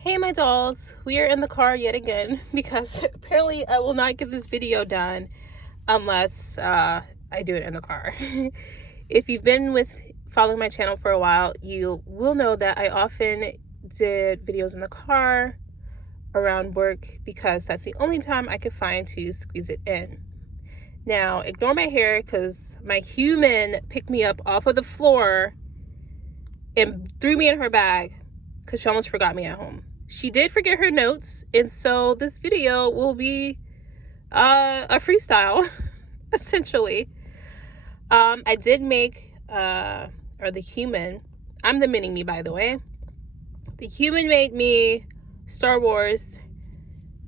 Hey my dolls, we are in the car yet again because apparently I will not get this video done unless I do it in the car. If you've been following my channel for a while, you will know that I often did videos in the car around work because that's the only time I could find to squeeze it in. Now, ignore my hair because my human picked me up off of the floor and threw me in her bag because she almost forgot me at home. She did forget her notes, and so this video will be a freestyle, essentially. I did make, or the human, I'm the mini me, by the way. The human made me Star Wars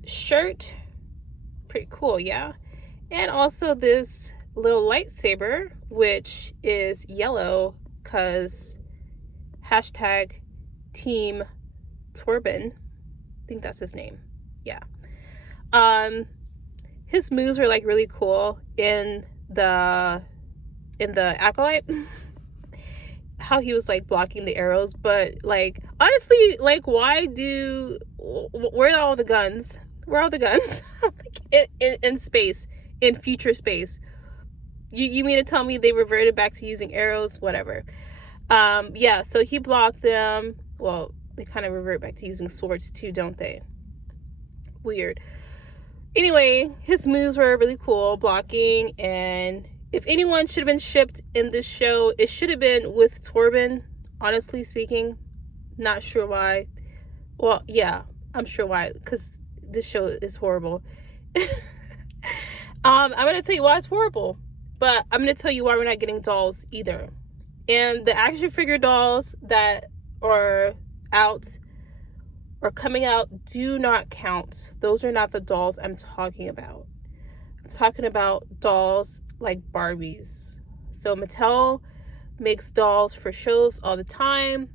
shirt. Pretty cool, yeah? And also this little lightsaber, which is yellow, because hashtag Team Torben, I think that's his name. Yeah. His moves are like really cool in the Acolyte. How he was like blocking the arrows, but like honestly, like where are all the guns? Where are all the guns? Like in space, in future space. You mean to tell me they reverted back to using arrows? Whatever. Yeah, so he blocked them. Well, they kind of revert back to using swords too, don't they? Weird. Anyway, his moves were really cool, blocking, and if anyone should have been shipped in this show, it should have been with Torben, honestly speaking. Not sure why. Well, yeah, I'm sure why, because this show is horrible. I'm going to tell you why it's horrible, but I'm going to tell you why we're not getting dolls either. And the action figure dolls that are out or coming out do not count. Those are not the dolls I'm talking about. I'm talking about dolls like Barbies. So Mattel makes dolls for shows all the time.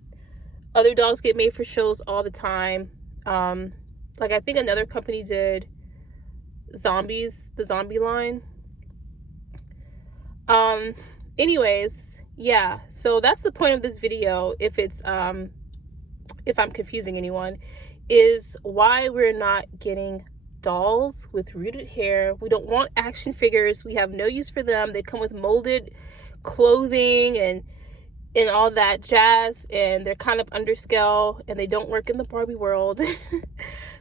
Other dolls get made for shows all the time. Like I think another company did zombies, the zombie line. Anyways, yeah, so that's the point of this video. If I'm confusing anyone, is why we're not getting dolls with rooted hair. We don't want action figures. We have no use for them. They come with molded clothing and all that jazz, and they're kind of underscale, and they don't work in the Barbie world.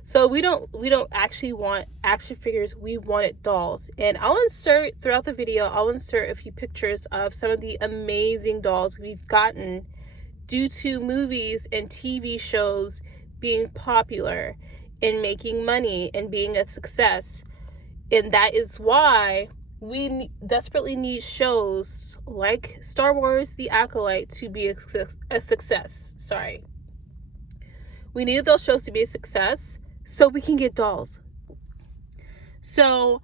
So we don't actually want action figures. We wanted dolls. And I'll insert throughout the video, I'll insert a few pictures of some of the amazing dolls we've gotten due to movies and TV shows being popular and making money and being a success. And that is why we desperately need shows like Star Wars The Acolyte to be a success. Sorry. We need those shows to be a success so we can get dolls. So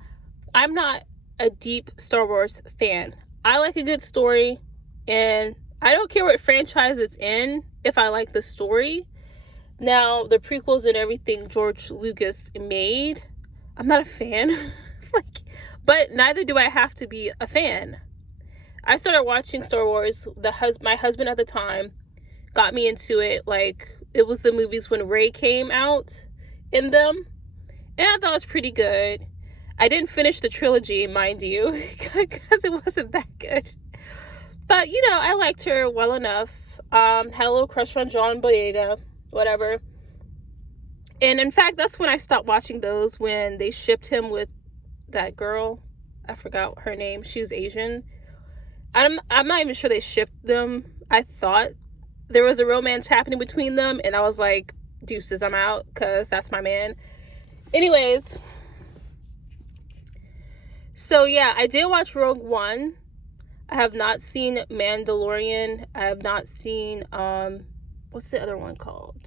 I'm not a deep Star Wars fan. I like a good story, and I don't care what franchise it's in if I like the story. Now, the prequels and everything George Lucas made, I'm not a fan. But neither do I have to be a fan. I started watching Star Wars. My husband at the time got me into it. Like, it was the movies when Rey came out in them, and I thought it was pretty good. I didn't finish the trilogy, mind you, because it wasn't that good. But, you know, I liked her well enough. Had a little crush on John Boyega, whatever. And in fact, that's when I stopped watching those, when they shipped him with that girl. I forgot her name. She was Asian. I'm not even sure they shipped them. I thought there was a romance happening between them, and I was like, deuces, I'm out, because that's my man. Anyways, so yeah, I did watch Rogue One. I have not seen Mandalorian. I have not seen, what's the other one called?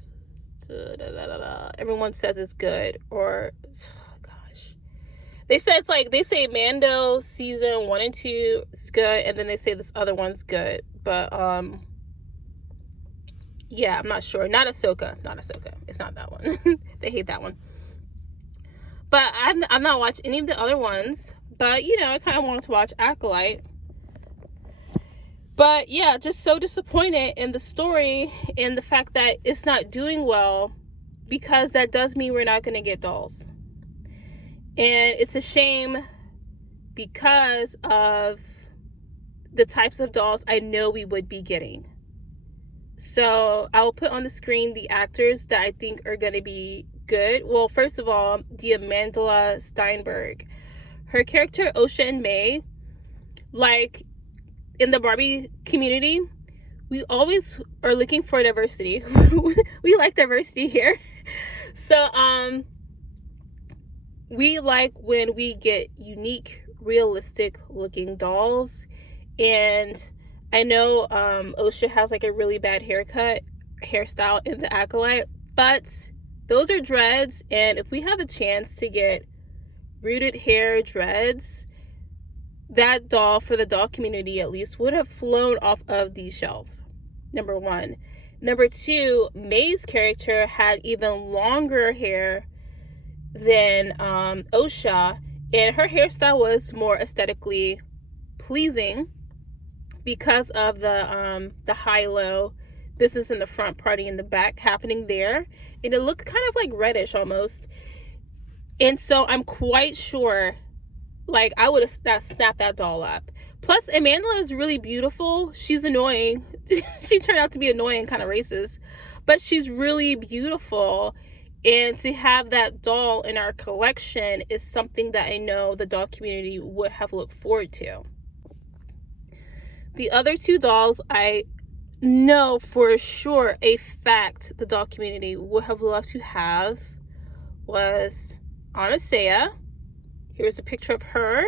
Everyone says it's good, or, oh gosh. They say Mando season 1 and 2 is good, and then they say this other one's good. But, yeah, I'm not sure. Not Ahsoka. It's not that one. They hate that one. But I'm not watching any of the other ones. But, you know, I kind of wanted to watch Acolyte. But yeah, just so disappointed in the story and the fact that it's not doing well because that does mean we're not going to get dolls. And it's a shame because of the types of dolls I know we would be getting. So I'll put on the screen the actors that I think are going to be good. Well, first of all, the Amandla Steinberg. Her character, Osha and May, like in the Barbie community, we always are looking for diversity. We like diversity here. So, we like when we get unique, realistic looking dolls. And I know Osha has like a really bad hairstyle in the Acolyte, but those are dreads, and if we have the chance to get rooted hair dreads, that doll, for the doll community at least, would have flown off of the shelf. Number one. Number two, May's character had even longer hair than Osha, and her hairstyle was more aesthetically pleasing because of the high-low business in the front, party in the back happening there, and it looked kind of like reddish almost. And so I'm quite sure, like, I would have snapped that doll up. Plus, Amandla is really beautiful. She's annoying. She turned out to be annoying, kind of racist, but she's really beautiful. And to have that doll in our collection is something that I know the doll community would have looked forward to. The other two dolls, I know for sure, a fact, the doll community would have loved to have was Anasea. Here's a picture of her.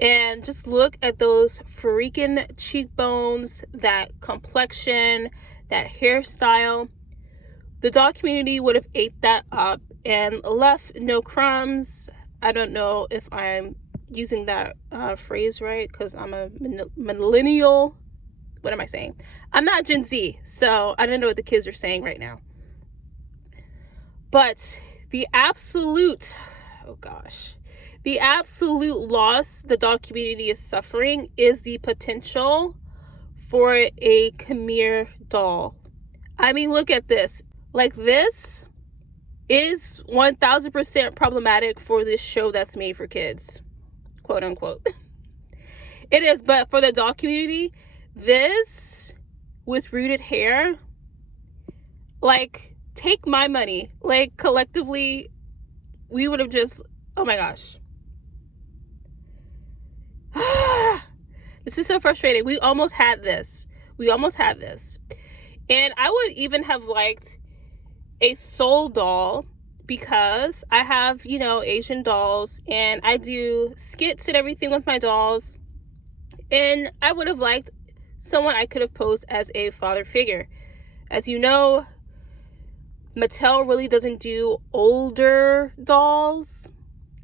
And just look at those freaking cheekbones, that complexion, that hairstyle. The doll community would have ate that up and left no crumbs. I don't know if I'm using that phrase right, because I'm a millennial. What am I saying? I'm not Gen Z, so I don't know what the kids are saying right now. But the absolute, the absolute loss the doll community is suffering is the potential for a Khmer doll. I mean, look at this. Like, this is 1000% problematic for this show that's made for kids, quote unquote. It is, but for the doll community, this with rooted hair, like, take my money. Like, collectively, we would have just, oh my gosh. This is so frustrating. We almost had this. And I would even have liked a soul doll, because I have, you know, Asian dolls, and I do skits and everything with my dolls. And I would have liked someone I could have posed as a father figure. As you know, Mattel really doesn't do older dolls,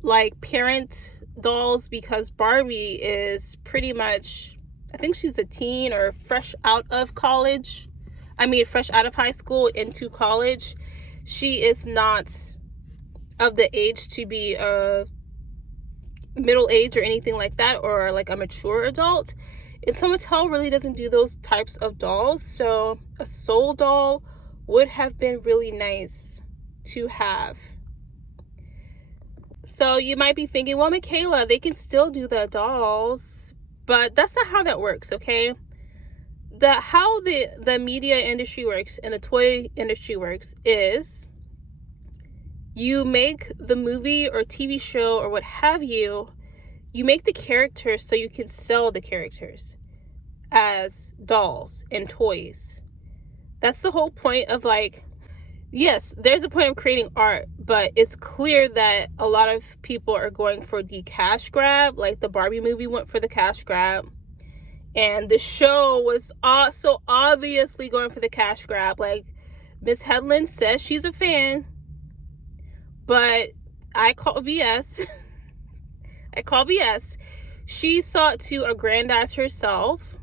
like parent dolls, because Barbie is pretty much, I think she's a teen or fresh out of college. Fresh out of high school into college. She is not of the age to be a middle age or anything like that, or like a mature adult. And so Mattel really doesn't do those types of dolls. So a soul doll would have been really nice to have. So you might be thinking, well, Michaela, they can still do the dolls, but that's not how that works, okay? How the media industry works and the toy industry works is you make the movie or TV show or what have you, you make the characters so you can sell the characters as dolls and toys. That's the whole point of, like, yes, there's a point of creating art, but it's clear that a lot of people are going for the cash grab. Like, the Barbie movie went for the cash grab. And the show was so obviously going for the cash grab. Like, Miss Headland says she's a fan, but I call BS. I call BS. She sought to aggrandize herself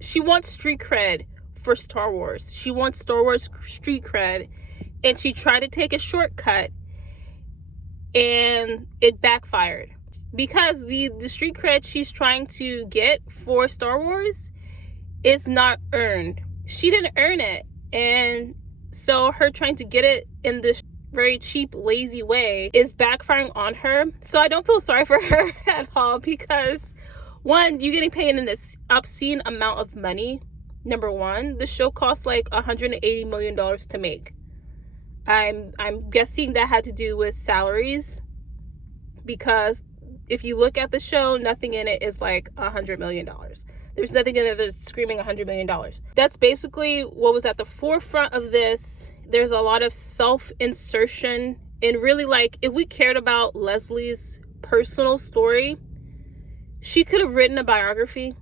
she wants street cred for Star Wars. She wants Star Wars street cred, and she tried to take a shortcut, and it backfired. Because the street cred she's trying to get for Star Wars is not earned. She didn't earn it. And So her trying to get it in this very cheap, lazy way is backfiring on her. So I don't feel sorry for her at all, because one, you're getting paid in this obscene amount of money. Number one, the show costs like $180 million to make. I'm guessing that had to do with salaries, because if you look at the show, nothing in it is like $100 million. There's nothing in there that's screaming $100 million. That's basically what was at the forefront of this. There's a lot of self-insertion, and really, like, if we cared about Leslie's personal story, she could have written a biography,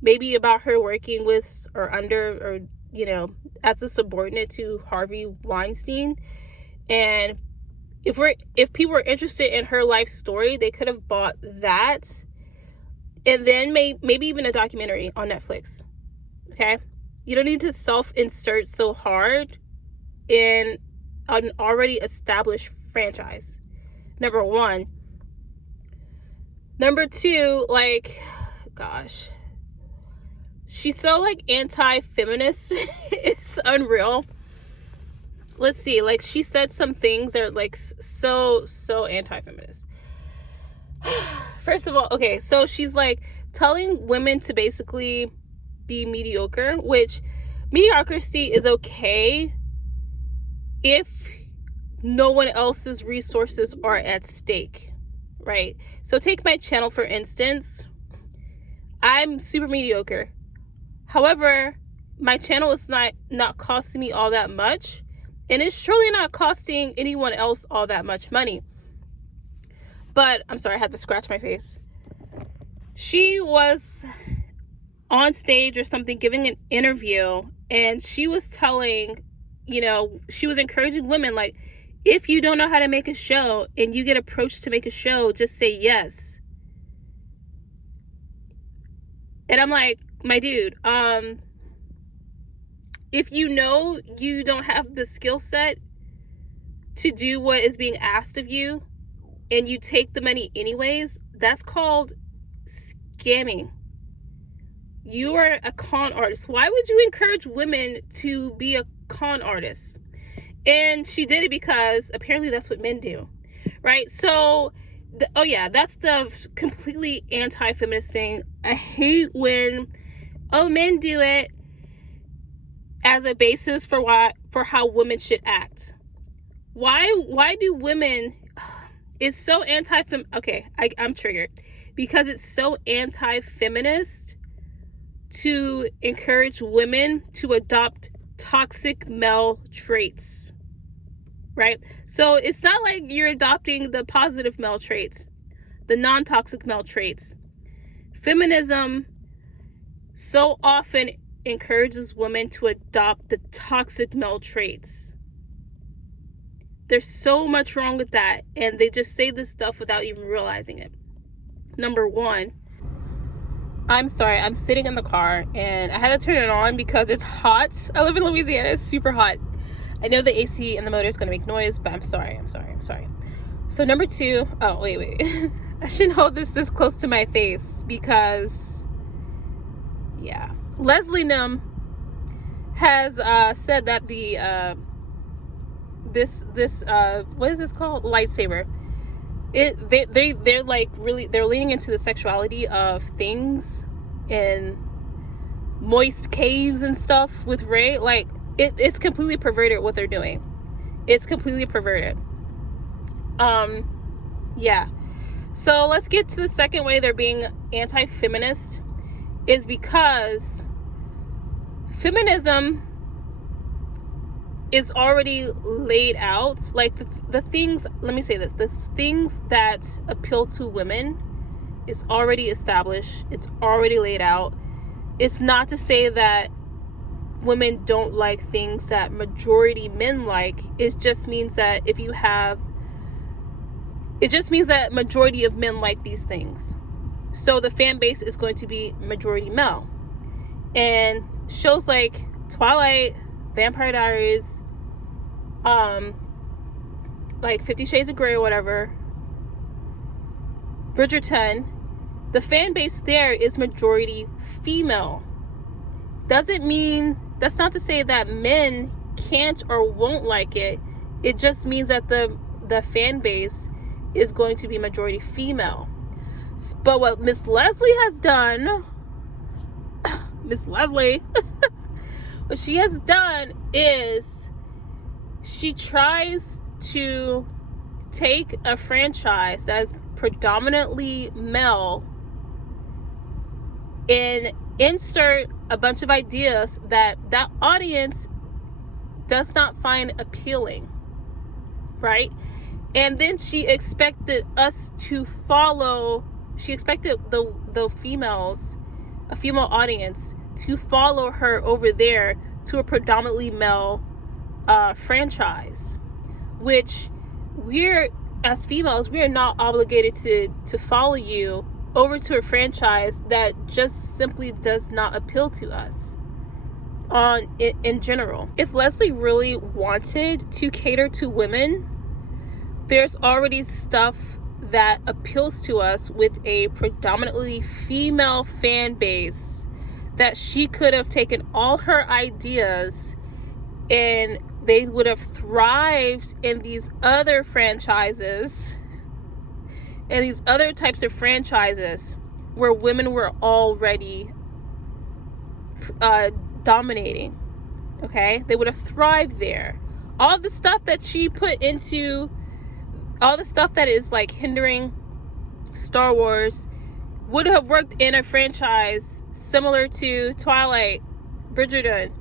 maybe about her working with or under, or, you know, as a subordinate to Harvey Weinstein. And if people were interested in her life story, they could have bought that, and then maybe even a documentary on Netflix. Okay, you don't need to self-insert so hard in an already established franchise. Number one. Number two, like, gosh, she's so like anti-feminist. It's unreal. Let's see, like, she said some things that are like so anti-feminist. First of all, okay, so she's like telling women to basically be mediocre, which mediocrity is okay if no one else's resources are at stake, right? So take my channel, for instance. I'm super mediocre. However, my channel is not costing me all that much, and it's surely not costing anyone else all that much money. But I'm sorry, I had to scratch my face. She was on stage or something giving an interview, and she was telling, you know, she was encouraging women, like, if you don't know how to make a show and you get approached to make a show, just say yes. And I'm like, my dude, if you know you don't have the skill set to do what is being asked of you, and you take the money anyways, that's called scamming. You are a con artist. Why would you encourage women to be a con artist? And she did it because apparently that's what men do, right? So, oh yeah, that's the completely anti-feminist thing. I hate when, men do it as a basis for how women should act. Why do women? It's so okay, I'm triggered because it's so anti-feminist to encourage women to adopt toxic male traits, right? So it's not like you're adopting the positive male traits, the non-toxic male traits. Feminism so often encourages women to adopt the toxic male traits. There's so much wrong with that, and they just say this stuff without even realizing it. Number one, I'm sorry, I'm sitting in the car and I had to turn it on because it's hot. I live in Louisiana, it's super hot. I know the AC and the motor is going to make noise, but I'm sorry. So number two, oh, wait. I shouldn't hold this close to my face because, yeah. Leslie Num has said that the what is this called? Lightsaber. They're like really, they're leaning into the sexuality of things in moist caves and stuff with Rey. Like, it's completely perverted what they're doing. It's completely perverted. Yeah. So let's get to the second way they're being anti-feminist, is because feminism is already laid out. Like the things, let me say this, the things that appeal to women is already established. It's already laid out. It's not to say that women don't like things that majority men like. It just means that majority of men like these things. So the fan base is going to be majority male. And shows like Twilight, Vampire Diaries, like 50 Shades of Grey or whatever, Bridgerton, the fan base there is majority female. That's not to say that men can't or won't like it. It just means that the fan base is going to be majority female. But what Miss Leslie has done, Miss Leslie, what she has done is she tries to take a franchise that is predominantly male and insert a bunch of ideas that audience does not find appealing, right? And then she expected us to follow, she expected the females, a female audience, to follow her over there to a predominantly male franchise, which we're, as females, we are not obligated to follow you over to a franchise that just simply does not appeal to us in general. If Leslie really wanted to cater to women, there's already stuff that appeals to us with a predominantly female fan base that she could have taken all her ideas and they would have thrived in these other franchises and these other types of franchises where women were already dominating. Okay, they would have thrived there. All the stuff that she put into, all the stuff that is like hindering Star Wars would have worked in a franchise similar to Twilight, Bridgerton,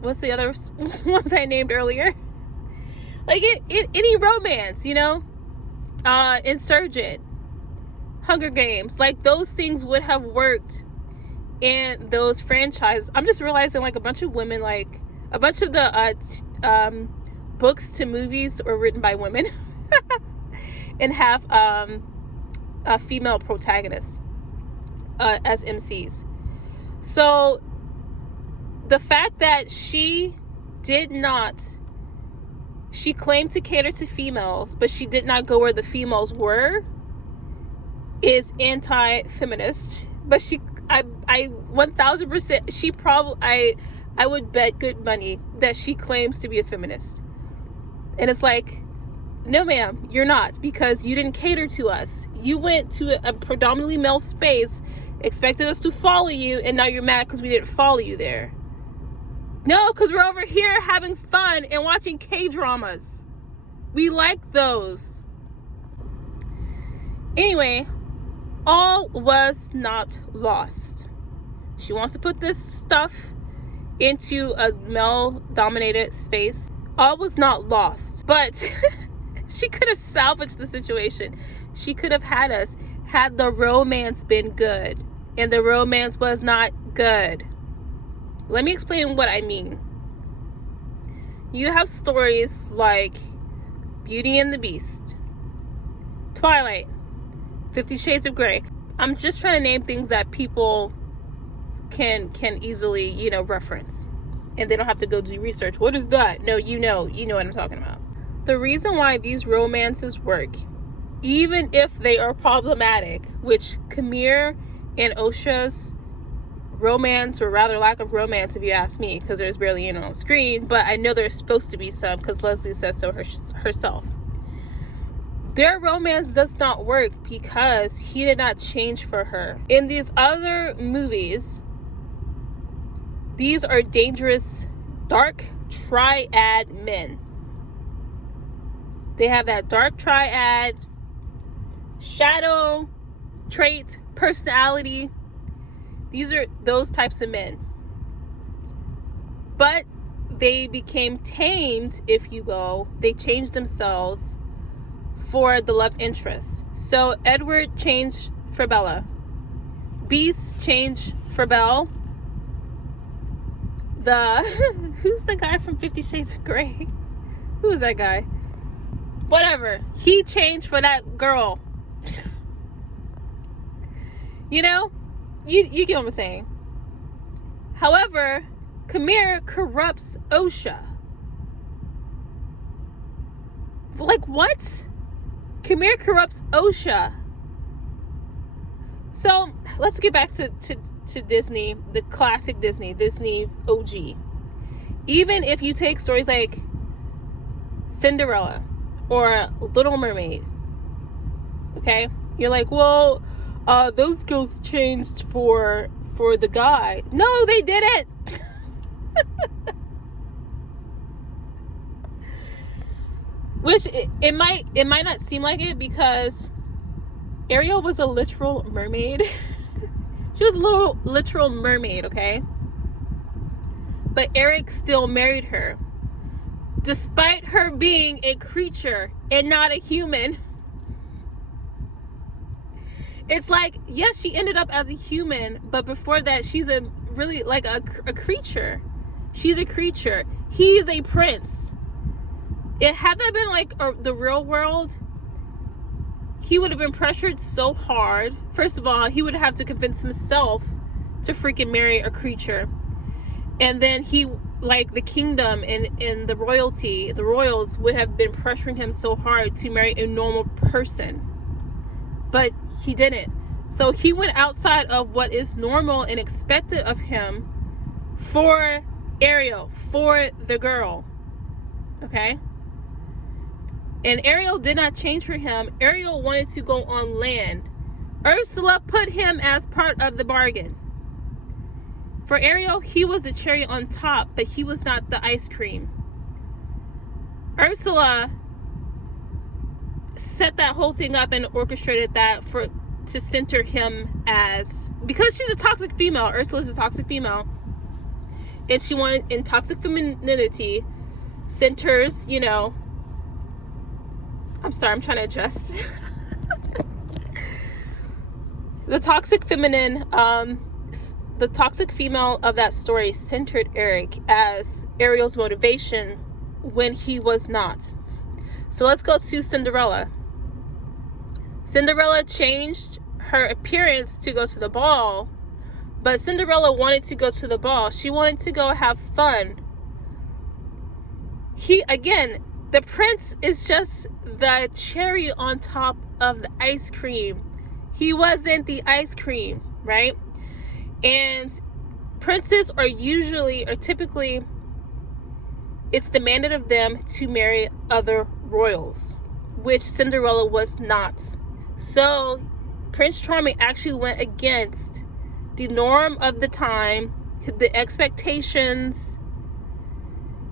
what's the other ones I named earlier? Like any romance, you know, Insurgent, Hunger Games, like those things would have worked in those franchises. I'm just realizing like a bunch of women, like a bunch of the books to movies were written by women and have a female protagonist as MCs. So the fact that she claimed to cater to females, but she did not go where the females were, is anti-feminist. But I 1000%, I would bet good money that she claims to be a feminist. And it's like, no ma'am, you're not, because you didn't cater to us. You went to a predominantly male space, expected us to follow you, and now you're mad because we didn't follow you there. No, because we're over here having fun and watching K-dramas. We like those. Anyway, all was not lost. She wants to put this stuff into a male-dominated space. All was not lost. But she could have salvaged the situation. She could have had us, had the romance been good. And the romance was not good. Let me explain what I mean. You have stories like Beauty and the Beast, Twilight, 50 Shades of Grey. I'm just trying to name things that people can easily, you know, reference. And they don't have to go do research. What is that? No, you know what I'm talking about. The reason why these romances work, even if they are problematic, which Camille and Osha's romance, or rather lack of romance if you ask me, because there's barely any on screen, but I know there's supposed to be some because Leslie says so herself. Their romance does not work because he did not change for her. In these other movies, these are dangerous, dark triad men. They have that dark triad, shadow, trait, personality. These are those types of men. But they became tamed, if you will. They changed themselves for the love interest. So Edward changed for Bella. Beast changed for Belle. Who's the guy from 50 Shades of Grey? Who is that guy? Whatever. He changed for that girl. You know? You get what I'm saying. However, Camille corrupts Osha. Like, what? Camille corrupts Osha. So, let's get back to Disney, the classic Disney OG. Even if you take stories like Cinderella or Little Mermaid, okay, you're like, well, those girls changed for the guy. No, they didn't. Which it might not seem like it, because Ariel was a literal mermaid. She was a little literal mermaid, okay? But Eric still married her, despite her being a creature and not a human. It's like, yes, she ended up as a human, but before that, she's a really like a creature. She's a creature. He is a prince. Had that been like the real world, he would have been pressured so hard. First of all, he would have to convince himself to freaking marry a creature. And then he, like the kingdom and the royalty, the royals would have been pressuring him so hard to marry a normal person. But he didn't. So he went outside of what is normal and expected of him for Ariel, for the girl. Okay? And Ariel did not change for him. Ariel wanted to go on land. Ursula put him as part of the bargain. For Ariel, he was the cherry on top, but he was not the ice cream. Ursula set that whole thing up and orchestrated that to center him as, because she's a toxic female. Ursula's a toxic female. And she wanted, in toxic femininity, centers, you know, I'm sorry, I'm trying to adjust. The toxic feminine, the toxic female of that story centered Eric as Ariel's motivation when he was not. So let's go to Cinderella. Cinderella changed her appearance to go to the ball, but Cinderella wanted to go to the ball. She wanted to go have fun. The prince is just the cherry on top of the ice cream. He wasn't the ice cream, right? And princes are typically, it's demanded of them to marry other royals, which Cinderella was not. So Prince Charming actually went against the norm of the time, the expectations,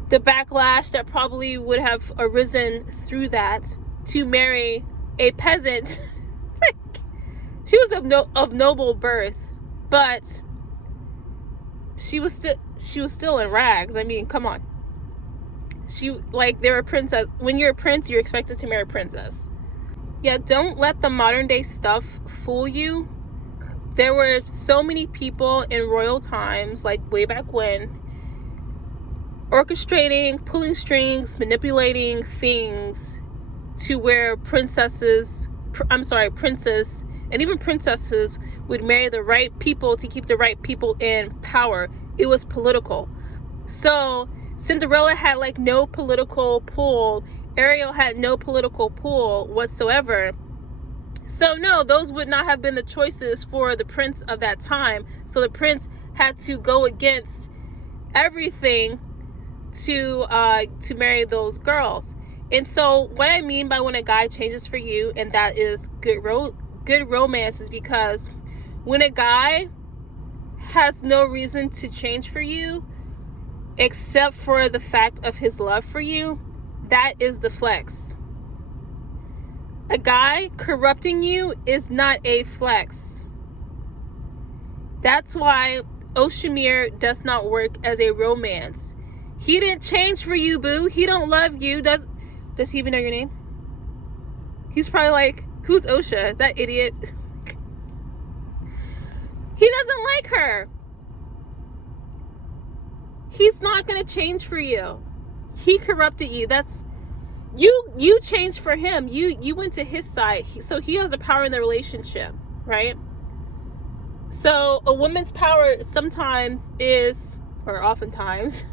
the backlash that probably would have arisen through that, to marry a peasant. Like, she was of noble birth, but she was still in rags. I mean, come on. They're a princess. When you're a prince, you're expected to marry a princess. Yeah, don't let the modern day stuff fool you. There were so many people in royal times, like way back when, orchestrating, pulling strings, manipulating things to where princes, and even princesses would marry the right people to keep the right people in power. It was political. So Cinderella had like no political pull. Ariel had no political pull whatsoever. So no, those would not have been the choices for the prince of that time. So the prince had to go against everything to marry those girls. And so what I mean by when a guy changes for you, and that is good romance, is because when a guy has no reason to change for you except for the fact of his love for you, that is the flex. A guy corrupting you is not a flex. That's why Oshimir does not work as a romance. He didn't change for you, boo. He don't love you. Does he even know your name? He's probably like, who's Osha? That idiot. He doesn't like her. He's not going to change for you. He corrupted you. That's you changed for him. You went to his side. So he has a power in the relationship, right? So a woman's power sometimes is, or oftentimes,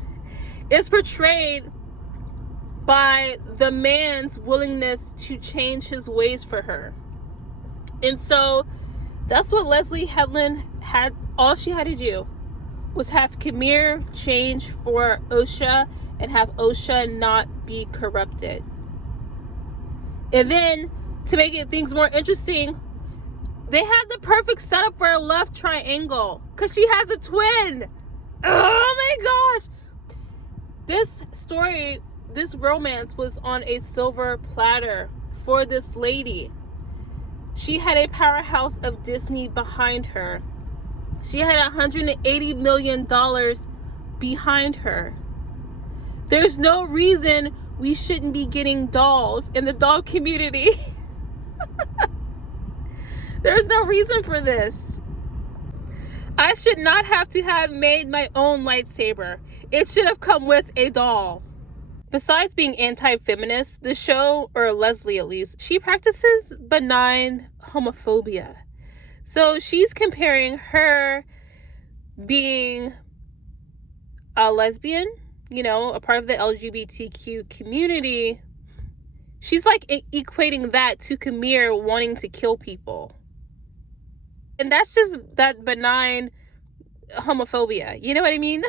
is portrayed by the man's willingness to change his ways for her. And so that's what Leslie Headland had. All she had to do was have Khmer change for Osha and have Osha not be corrupted. And then, to make things more interesting, they had the perfect setup for a love triangle because she has a twin. Oh my gosh. This story, this romance was on a silver platter for this lady. She had a powerhouse of Disney behind her. She had $180 million behind her. There's no reason we shouldn't be getting dolls in the doll community. There's no reason for this. I should not have to have made my own lightsaber. It should have come with a doll. Besides being anti-feminist, the show, or Leslie at least, she practices benign homophobia. So she's comparing her being a lesbian, you know, a part of the LGBTQ community. She's like equating that to Khmer wanting to kill people. And that's just that benign homophobia. You know what I mean?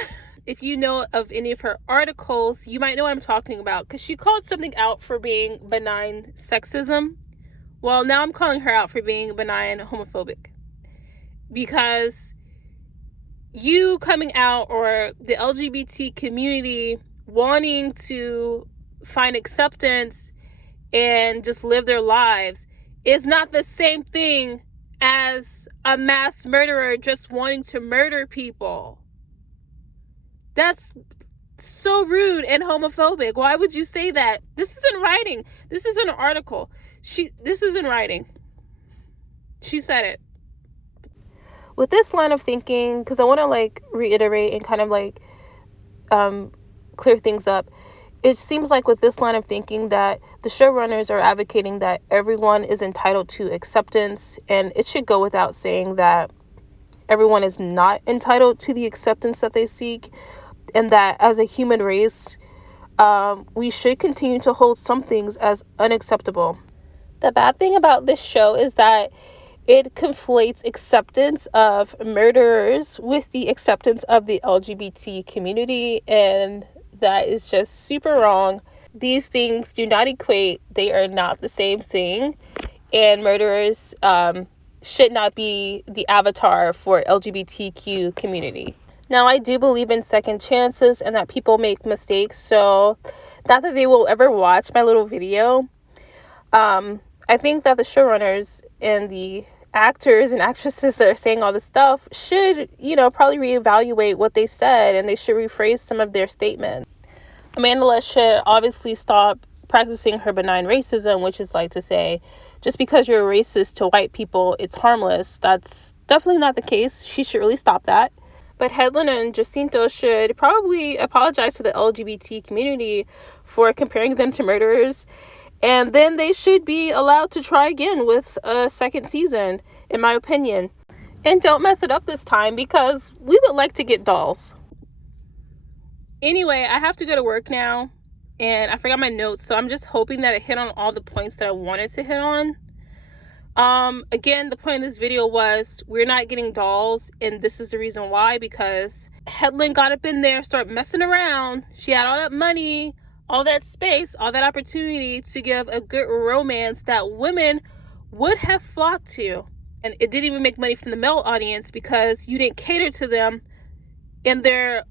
If you know of any of her articles, you might know what I'm talking about, because she called something out for being benign sexism. Well, now I'm calling her out for being benign homophobic, because you coming out, or the LGBT community wanting to find acceptance and just live their lives, is not the same thing as a mass murderer just wanting to murder people. That's so rude and homophobic. Why would you say that? This is in writing. This is an article. This is in writing. She said it. With this line of thinking, because I want to reiterate and kind of clear things up, it seems like with this line of thinking that the showrunners are advocating that everyone is entitled to acceptance, and it should go without saying that everyone is not entitled to the acceptance that they seek, and that as a human race, we should continue to hold some things as unacceptable. The bad thing about this show is that it conflates acceptance of murderers with the acceptance of the LGBT community, and that is just super wrong. These things do not equate. They are not the same thing, and murderers should not be the avatar for LGBTQ community. Now, I do believe in second chances and that people make mistakes, so not that they will ever watch my little video. I think that the showrunners and the actors and actresses that are saying all this stuff should, probably reevaluate what they said, and they should rephrase some of their statements. Amanda should obviously stop practicing her benign racism, which is like to say, just because you're a racist to white people, it's harmless. That's definitely not the case. She should really stop that. But Hedlund and Jacinto should probably apologize to the LGBT community for comparing them to murderers. And then they should be allowed to try again with a second season, in my opinion. And don't mess it up this time, because we would like to get dolls. Anyway, I have to go to work now, and I forgot my notes, so I'm just hoping that it hit on all the points that I wanted to hit on. Again, the point of this video was we're not getting dolls, and this is the reason why, because Hedlund got up in there, started messing around. She had all that money, all that space, all that opportunity to give a good romance that women would have flocked to. And it didn't even make money from the male audience because you didn't cater to them in their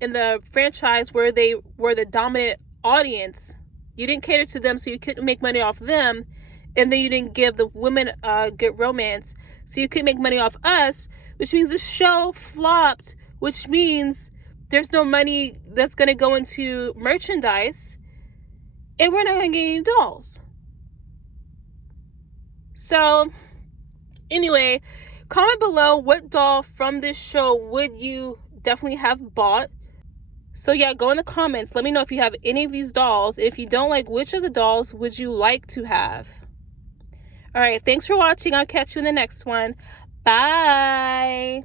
in the franchise where they were the dominant audience. You didn't cater to them, so you couldn't make money off them. And then you didn't give the women a good romance, so you couldn't make money off us, which means the show flopped, which means there's no money that's going to go into merchandise, and we're not going to get any dolls. So, anyway, comment below what doll from this show would you definitely have bought. So yeah, go in the comments. Let me know if you have any of these dolls. If you don't, which of the dolls would you like to have? All right, thanks for watching. I'll catch you in the next one. Bye.